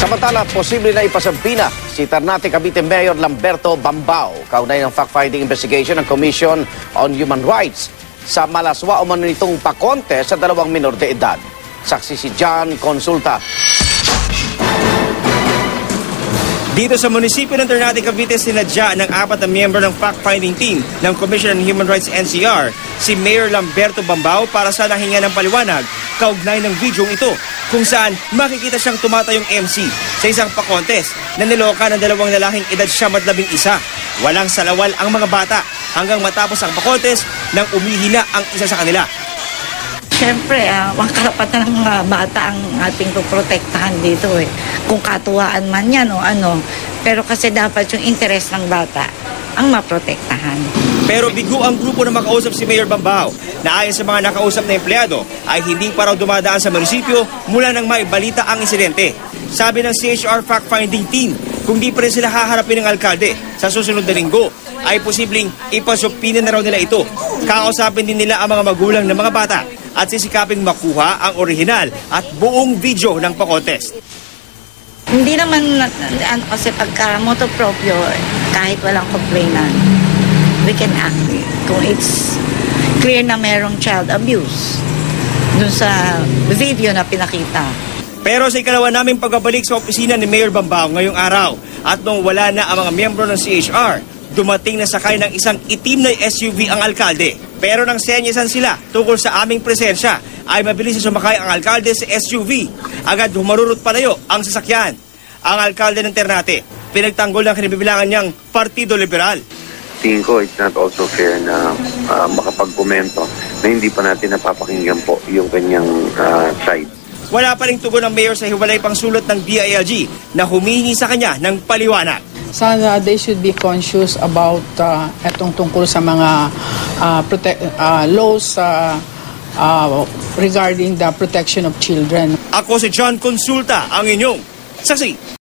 Samantala, posible na ipasampina si Ternate Cavite Mayor Lamberto Bambao kaugnay ng fact-finding investigation ng Commission on Human Rights sa malaswa umano nitong pakonte sa 2 minor de edad. Saksi si John Consulta. Dito sa munisipyo ng Ternate, Cavite, sinadya ng 4 na miyembro ng fact-finding team ng Commission on Human Rights NCR si Mayor Lamberto Bambao para sa nahinga ng paliwanag kaugnay ng video ito kung saan makikita siyang tumatayong MC sa isang pakontes na niloka ng 2 lalaking edad 11. Walang salawal ang mga bata hanggang matapos ang pakontes nang umihina ang isa sa kanila. Siyempre, ang karapatan ng mga bata ang ating protektahan dito eh. Kung katuwaan man yan o ano. Pero kasi dapat yung interes ng bata ang maprotektahan. Pero bigo ang grupo na makausap si Mayor Bambao na ayon sa mga nakausap na empleyado ay hindi pa raw dumadaan sa munisipyo mula nang maibalita ang insidente. Sabi ng CHR fact-finding team, kung di pa rin sila haharapin ng alkalde sa susunod na linggo, ay posibleng ipasupinin na raw nila ito. Kakausapin din nila ang mga magulang ng mga bata at sisikaping makuha ang orihinal at buong video ng pa-contest. Hindi naman, kasi pagka motopropyo, kahit walang complainant, we can act. Kung it's clear na merong child abuse dun sa video na pinakita. Pero sa ikalawa naming pagbabalik sa opisina ni Mayor Bambao ngayong araw at nung wala na ang mga miyembro ng CHR, dumating na sakay ng isang itim na SUV ang alkalde. Pero nang senyesan sila tungkol sa aming presensya, ay mabilis na sumakay ang alkalde sa SUV. Agad humarurot palayo ang sasakyan. Ang alkalde ng Ternate, pinagtanggol ng kinabibilangan niyang Partido Liberal. Tingin ko it's not also fair na makapagkomento na hindi pa natin napapakinggan po yung kanyang side. Wala pa ring tugon ng mayor sa hiwalay pang sulot ng DILG na humihingi sa kanya ng paliwanag. Sana they should be conscious about etong tungkol sa mga laws regarding the protection of children. Ako si John Consulta, ang inyong saksi.